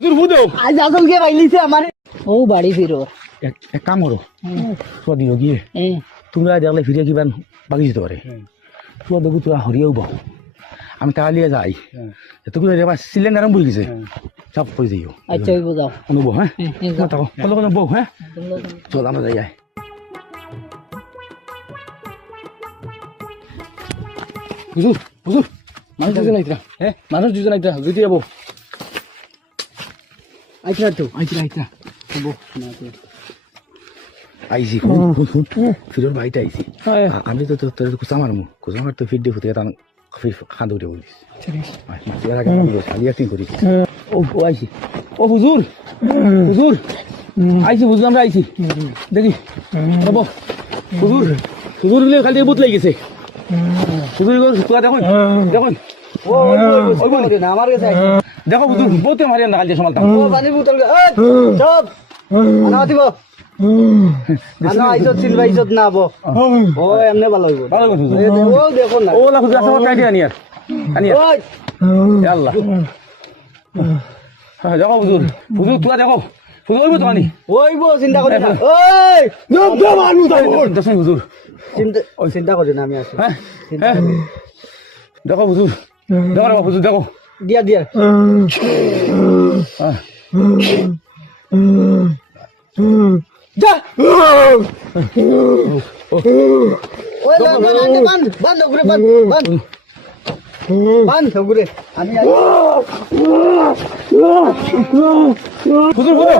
আজ আসল কে বাইলিছে আমার ও বাড়ি ফিরো এক কাম করো দিও গিয়ে তোমরা দেখলে ফিরে কিবা বাকি যেতে পারে তোরা দেখো তোরা হরিয়াও বাহু আমি টাকা নিয়ে যাই তুমি সিলিন্ডার বই গেছে সব পড়ে যাইও আচ্ছা ওই বোঝাও অনুভব হ্যাঁ থাকো কত কত বউ হ্যাঁ চল আমরা যাই হুজুর হুজুর মানুষ দুজন আইতরা হ্যাঁ মানুষ দুজন আইতরা যদি যাবো আইতরা তো আইতরা আইসি ফিরোর বাড়িতে আইসি আমি তো তোর কুচা মারমু কুচা মার তো ফির দিয়ে ফুটে খান্দে উঠে বলিস খালি একদিন করি ও আইসি ও হুজুর হুজুর আইসি হুজুর আমরা আইসি দেখি বাবু হুজুর হুজুর খালি বুত লাগিছে হুজুর তোরা দেখুন দেখুন আমার কাছে দেখো হুজুর বহুতে মারি না কালকে সমালতাম পানির বোতল সব আনা দিব আনা আইছত চিনবা আইছত না আবো ও এমনি ভালো হইব ভালো কথা ও দেখো না ও লাখ আসা কাটি আনি আর ওই আল্লাহ দেখো হুজুর হুজুর তোরা দেখো হুজুর ওইব তো আনি ওইব চিন্তা করি না ওই দেখুন হুজুর চিন্তা করি না আমি আছি হ্যাঁ হ্যাঁ দেখো হুজুর দেখো হুজুর দেখো দিয়া দিয়া যা ওই বান বান ঘুরে বান বান বান ঘুরে আমি হুজুর হুজুর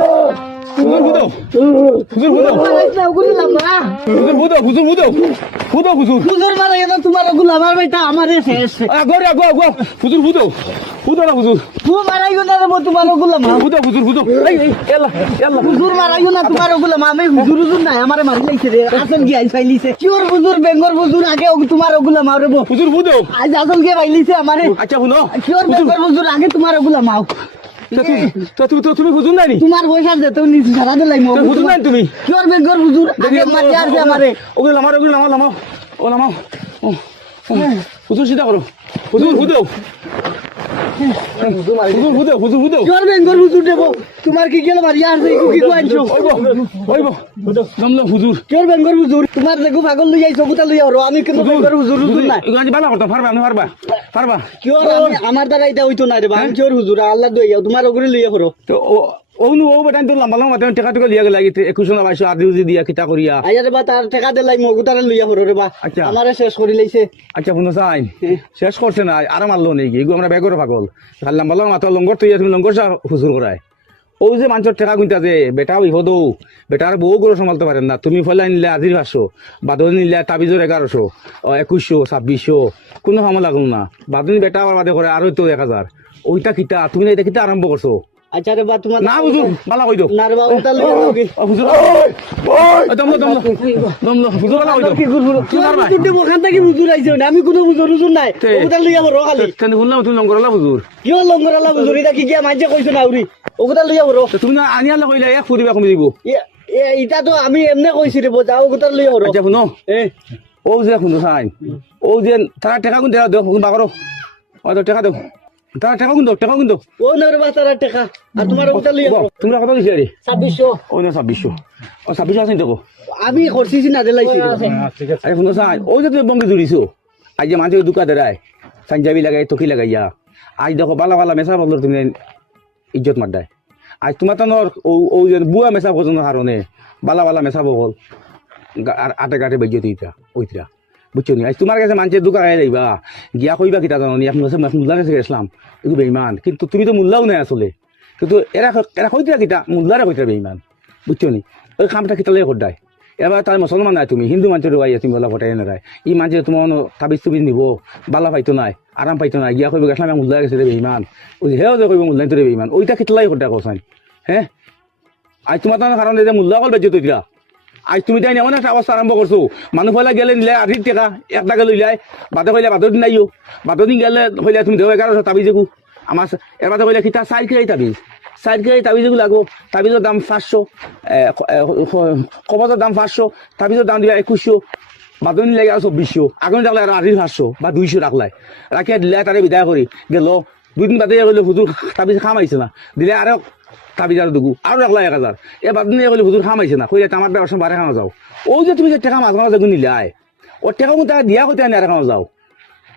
হুজুর হুজুর হুজুর হুজুর হুজুর হুজুর মারা গেল তোমার গুলা আমার বেটা আমারে শেষ আগরে আগো আগো হুজুর হুজুর হুজুর না হুজুর তুই মারাইও না রে তোমার গুলা মা হুজুর হুজুর হুজুর এই আল্লাহ আল্লাহ হুজুর মারাইও না তোমার গুলা মা আমি হুজুর হুজুর নাই আমারে মারি লাইছে রে আসল কি আইছ পাইলিছে কিওর হুজুর বেঙ্গর হুজুর আগে তোমার গুলা মারবে হুজুর হুজুর আজ আসল কি পাইলিছে আমারে আচ্ছা শুনো কিওর বেঙ্গর হুজুর আগে তোমার গুলা মাও তুমি হুজুর নাই তোমার পয়সা দে তুমি নিজ সারা দে লাইমো হুজুর নাই তুমি কিওর বেঙ্গর হুজুর আগে মারি আর আমারে ওগুলো লামাও ও লামাও হুজুর সিধা করো হুজুর হুজুর হুজুর হুজুর হুজুর কিওর বেঙ্গর হুজুর দেবো তোমার কি গেল মারি আর কি কইছো ওইব দমলা হুজুর কিওর বেঙ্গর হুজুর তোমার দেখো পাগল লই যাইছো গুতা লই আরো আমি কিন্তু বেঙ্গর হুজুর হুজুর নাই এগুলো বালা করতে পারবা আমি পারবা কিওর আমার দ্বারা এটা হইতো না রে বা আমি কিওর হুজুর আল্লাহ দই যাও তোমার ওগরে লইয়া করো তো ও বেটান তো লম্বা লম্বা টেকা টেকা লিয়া লাগি 21 না 22 আদি উজি দিয়া কিতা করিয়া আইয়া রে বা তার টাকা দেলাই মগুতারে লইয়া করো রে বা আচ্ছা আমারে শেষ করি লাইছে আচ্ছা শুনো চাই শেষ করছে না আর মারলো নাকি এগুলো আমরা বেগর পাগল খালি লম্বা লম্বা মাথা লঙ্গর তুই তুমি লঙ্গর হুজুর করায় ও যে মানুষের টাকা গুনতা যে বেটা বিপদ বেটার বউ গরু সম্ভালতে পারেন না তুমি ফেলাই নিলে আজির 500 বাদল নিলে তাবিজর 1100 2100 2600 কোনো সময় লাগলো না বাদল বেটা আবার বাদে করে আর হইতো 1000 ওইটা কিতা তুমি এটা কিতা আরম্ভ করছো আচ্ছা রে বা তোমার না হুজুর বালা কই দাও না রে বা ওটা লইয়া দাও কি হুজুর দমলো হুজুর বালা কই দাও কি হুজুর হুজুর দেব ওখান থেকে হুজুর আইছো না আমি কোনো হুজুর হুজুর নাই ওটা লইয়া করো খালি তেন শুনলাম তুমি লঙ্গরলা হুজুর কিও লঙ্গরালা হুজুর এটা কি গিয়া মাঝে কইছো না উরি ওটা লইয়া করো তুমি না আনিয়ালা কইলা এক ফুরিবা কমি দিব এটা তো আমি এমনে কইছি রে যাও ওটা লইয়া করো আচ্ছা শুনো ও যে শুনো সাইন ও যে তারা টাকা গুন দেও দেও বা করো ও তো টাকা দেও তারা টাকা গুন দাও ও না রে বা তারা টাকা আর তোমার ওটা লইয়া করো তোমরা কত দিছি আরে 2600 ও না 2600 ও 2600 আছে দেখো আমি করছি না দিলাইছি ঠিক আছে আরে শুনো সাইন ও যে তুমি বঙ্গি জুড়িছো আজ যে মাঝে দুকা দেরায় পাঞ্জাবি লাগাই টকি লাগাইয়া আজ দেখো বালা বালা মেসা বললো তুমি ইজ্জত মারদায় আজ তোমার তো ও যে বুয়া মেসা পর্যন্ত হারনে বালা বালা মেসা বল আর আটে গাটে বেজ্জত ওইটা বুঝছো নি আজ তোমার কাছে মানুষের দোকান আয় যাইবা গিয়া কইবা কিতা জানো নি আপনার কাছে মুল্লার কাছে গেছিলাম এগুলো বেইমান কিন্তু তুমি তো মুল্লাও নাই আসলে কিন্তু এরা কইতা কিতা মুল্লারে কইতা বেইমান বুঝছো নি ওই কামটা কিতা লাগে করদায় এবার তার মুসলমান নাই তুমি হিন্দু মানুষের আইয়া তুমি বলা ফটাই না ই মানুষে তোমার তাবিজ তুবিজ নিব বালা পাইতো নাই আরাম পাইতো নাই গিয়া কইব গেছিলাম মুল্লা গেছে রে বেইমান ওই হেও যে কইব মুল্লাই তোরে বেইমান ওইটা কিতলাই করদা কোসাই হ্যাঁ আজ তোমার তো কারণ এই যে মুল্লা কল বেজ্জত হইলা আজ তুমি তাই এমন একটা অবস্থা আরম্ভ করছো মানুষ হলে গেলে নিলে আধির টাকা 1 টাকা লইলাই বাদে কইলে বাদর দিন নাইও বাদর দিন গেলে হইলে তুমি দেও 1100 তাবিজ এগু আমার এবার কইলে কিতা 4 কেজি তাবিজ 4 কেজি তাবিজ এগু লাগো তাবিজের দাম 500 কবজের দাম 500 তাবিজের দাম দিয়া 2100 বাদর নিলে 2400 আগুন রাখলে আর আধির 500 বা 200 রাখলাই রাখিয়া দিলে তারে বিদায় করি গেল দুদিন বাদে কইলে হুজুর তাবিজ খাম আইছে না দিলে আরো তাবিজ আর দুগু আরো 1,000 এবার দিনে কইলে হুজুর খাম আইছে না কইলে আমার ব্যবসা বারে খাওয়া যাও ও যে তুমি যে টাকা মাছ মারা যাগুন নিলে আয় ও টাকা মতো দিয়া কইতে আনি আর খাওয়া যাও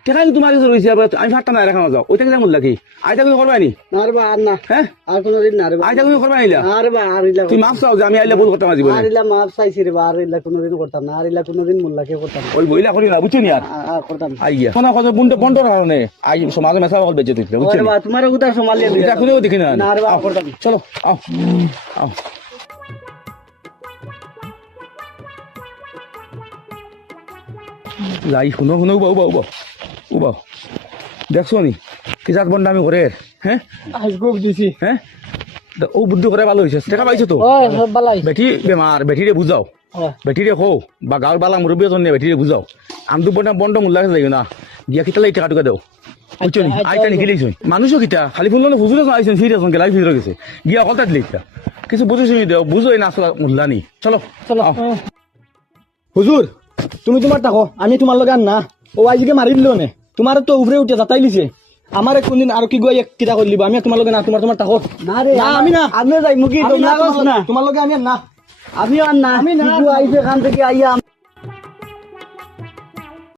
টাকা তোমার কাছে রয়েছে আমি ফাটটা না খাওয়া যাও ওইটা কেমন লাগি আইটা তুমি করবা নি না রে বা আর না হ্যাঁ আর কোনোদিন না রে বা আইটা তুমি করবা নিলা আর বা আর ইলা তুই মাফ চাও যে আমি আইলে ভুল করতে মাঝি বলে আর ইলা মাপ চাইছি রে বা আর ইলা কোনোদিন করতাম না আর ইলা কোনোদিন মোল্লাকে করতাম না ওই বইলা করি না বুঝছো নি আর আর করতাম না। আই গিয়া কোন কত বন্টর কারণে আই সমাজে মেসা বল বেঁচে তুই বুঝছো ওরে বা তোমার উদার সোমালিয়া দিয়ে এটা খুলেও দেখি না না রে বা করতাম না। চলো আও আও লাই শুনো শুনো উবাও উবাও উবাও উবাও দেখছো নি কি জাত বন্ডা আমি করে হ্যাঁ আজগো দিছি হ্যাঁ ও বুদ্ধি করে ভালো হয়েছে টাকা পাইছো তো ওই সব বালাই বেটি বেমার বেটিরে বুঝাও বেটিরে কো বা গাঁৱৰ বালা মুরব্বী এজন বেটিরে বুঝাও আমদু বন্ডা বন্ড মূল্যাকে যাইও না গিয়া কিতালে টাকা টুকা দেও বুঝছো নি আইটা নিখিলেইছো মানুষও কিতা খালি ফুল হুজুর আইছেন ফিরে আছেন গেলাই ফিরে গেছে গিয়া অকল তাত লিখতা কিছু বুঝে শুনি দেও বুঝোই না আসলে মূল্যা নি চলো চলো হুজুর তুমি তোমার থাকো আমি তোমার লগে আর না ও আজকে মারি দিল নে তোমার তো উপরে উঠে যাতাই লিছে আমার কোনদিন আর কি গই কিতা করে লিবা আমি আর তোমার লগে না তোমার তোমার থাকো না রে না, আমি না। আমি যাই মুকি আমি তোমরা না, কস না তোমার লগে আমি আর না আমিও আর না আমি না। কিছু আইছে এখান থেকে আইয়া